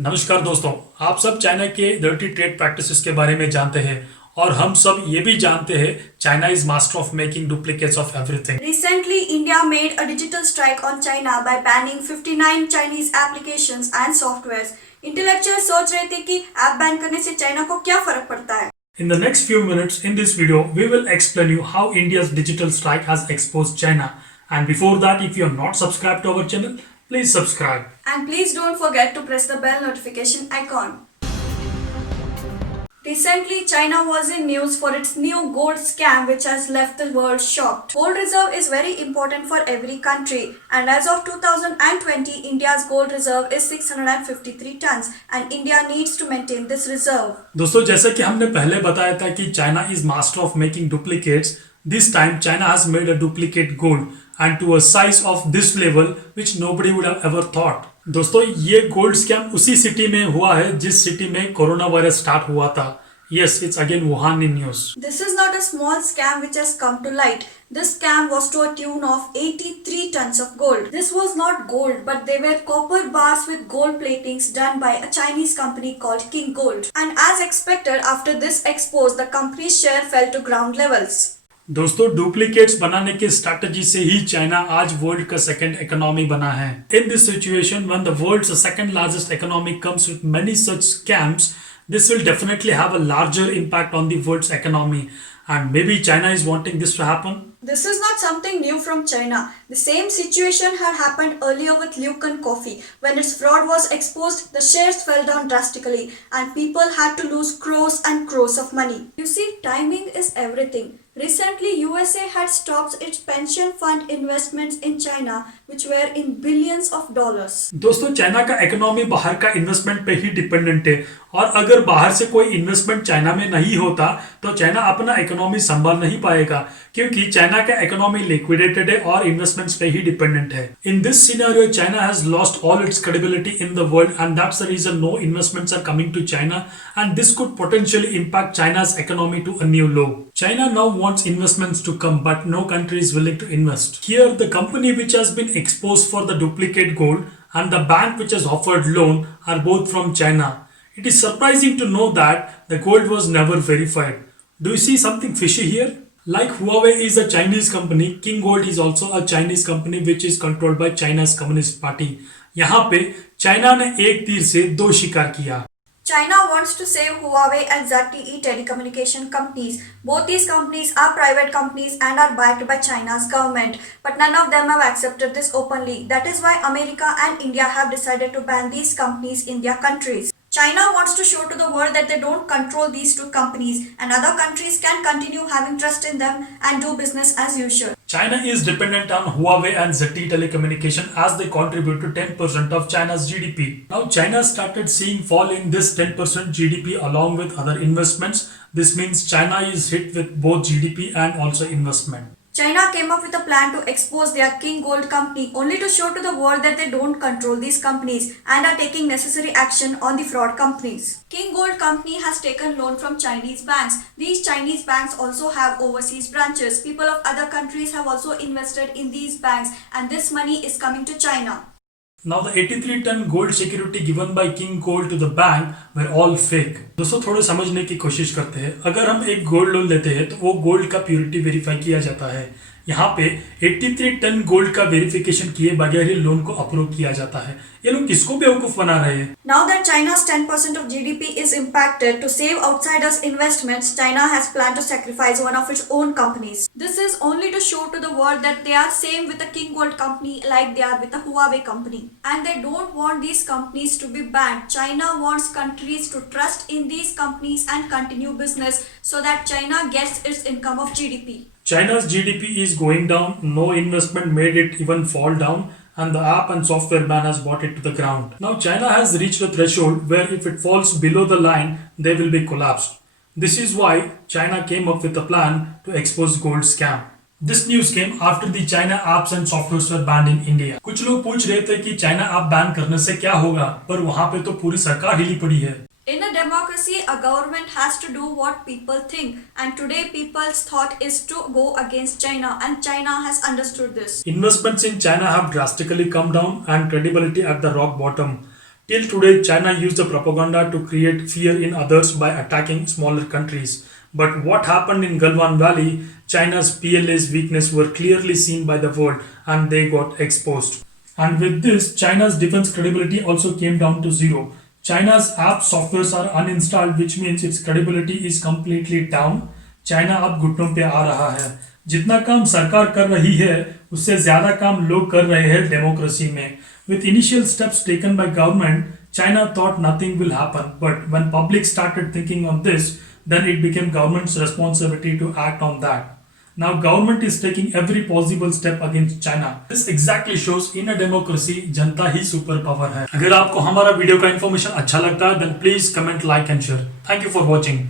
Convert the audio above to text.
नमस्कार दोस्तों। आप सब चाइना के डर्टी ट्रेड प्रैक्टिसेस के बारे में जानते हैं और हम सब ये भी जानते हैं China is master of making duplicates of everything. Recently, India made a digital strike on China by banning 59 Chinese applications and softwares. Intellectual सोच रहे थे कि ऐप बैन करने से चाइना को क्या फर्क पड़ता है। In the next few minutes in this video, we will explain you how India's digital strike has exposed China. And before that, if you are not subscribed to our channel, please subscribe. And please don't forget to press the bell notification icon. Recently, China was in news for its new gold scam which has left the world shocked. Gold reserve is very important for every country and as of 2020, India's gold reserve is 653 tons and India needs to maintain this reserve. दोस्तों, जैसा कि हमने पहले बताया था कि China is master of making duplicates, this time China has made a duplicate gold and to a size of this level which nobody would have ever thought. दोस्तों, ये गोल्ड स्कैम उसी सिटी में हुआ है जिस सिटी में corona virus start हुआ था। Yes, it's again Wuhan in news. This is not a small scam which has come to light. This scam was to a tune of 83 tons of gold. This was not gold, but they were copper bars with gold platings done by a Chinese company called King Gold. And as expected, after this expose, the company's share fell to ground levels. दोस्तों, duplicates बनाने की strategy से ही China आज world का second economy बना है। In this situation when the world's second largest economy comes with many such scams, this will definitely have a larger impact on the world's economy, and maybe China is wanting this to happen. This is not something new from China. The same situation had happened earlier with Luckin Coffee. When its fraud was exposed, the shares fell down drastically and people had to lose crores and crores of money. You see, timing is everything. Recently, USA had stopped its pension fund investments in China, which were in billions of dollars. दोस्तों, China का economy बाहर का investment पे ही dependent है और अगर बाहर से कोई इन्वेस्टमेंट चाइना में नहीं होता तो चाइना अपना इकोनॉमी संभाल नहीं पाएगा, क्योंकि चाइना का इकोनॉमी लिक्विडेटेड है और इन्वेस्टमेंट्स पे ही डिपेंडेंट है। In this scenario China has lost all its credibility in the world and that's the reason no investments are coming to China and this could potentially impact China's economy to a new low. China now wants investments to come, but no country is willing to invest. Here, the company which has been exposed for the duplicate gold and the bank which has offered loan are both from China. It is surprising to know that the gold was never verified. Do you see something fishy here? Like Huawei is a Chinese company, King Gold is also a Chinese company which is controlled by China's Communist Party. यहाँ पे China ने एक तीर से दो शिकार किया। China wants to save Huawei and ZTE telecommunication companies. Both these companies are private companies and are backed by China's government. But none of them have accepted this openly. That is why America and India have decided to ban these companies in their countries. China wants to show to the world that they don't control these two companies and other countries can continue having trust in them and do business as usual. China is dependent on Huawei and ZTE telecommunication as they contribute to 10% of China's GDP. Now China started seeing fall in this 10% GDP along with other investments. This means China is hit with both GDP and also investment. China came up with a plan to expose their King Gold company only to show to the world that they don't control these companies and are taking necessary action on the fraud companies. King Gold company has taken loan from Chinese banks. These Chinese banks also have overseas branches. People of other countries have also invested in these banks and this money is coming to China. Now the 83-ton gold security given by King Gold to the bank were all fake. दोस्तों, थोड़े समझने की कोशिश करते हैं। अगर हम एक गोल्ड लोन लेते हैं तो वो गोल्ड का प्योरिटी वेरीफाई किया जाता है। यहाँ पे 83 टन गोल्ड का वेरिफिकेशन किए बगैर ही लोन को अप्रूव किया जाता है। ये लोग किसको बेवकूफ बना रहे हैं? Now that China's 10% of GDP is impacted, to save outsiders' investments, China has planned to sacrifice one of its own companies. This is only to show to the world that they are same with the King Gold company like they are with the Huawei company. And they don't want these companies to be banned. China wants countries to trust in these companies and continue business so that China gets its income of GDP. China's GDP is going down, no investment made it even fall down, and the app and software ban has brought it to the ground. Now China has reached a threshold where if it falls below the line, they will be collapsed. This is why China came up with a plan to expose gold scam. This news came after the China apps and softwares were banned in India. कुछ लोग पूछ रहे थे कि China app ban करने से क्या होगा, पर वहाँ पे तो पूरी सरकार हिली पड़ी है। In a democracy, a government has to do what people think, and today people's thought is to go against China, and China has understood this. Investments in China have drastically come down and credibility at the rock bottom. Till today, China used the propaganda to create fear in others by attacking smaller countries. But what happened in Galwan Valley, China's PLA's weakness were clearly seen by the world and they got exposed. And with this, China's defense credibility also came down to zero. China's app softwares are uninstalled, which means its credibility is completely down. China अब घुटनों पे आ रहा है. जितना काम सरकार कर रही है उससे ज्यादा काम लोग कर रहे हैं डेमोक्रेसी में. With initial steps taken by government, China thought nothing will happen, but when public started thinking on this, then it became government's responsibility to act on that. Now government is taking every possible step against China. This exactly shows in a democracy Janata he super power है. अगर आपको हमारा video का information अच्छा लगता है then please comment, like and share. Thank you for watching.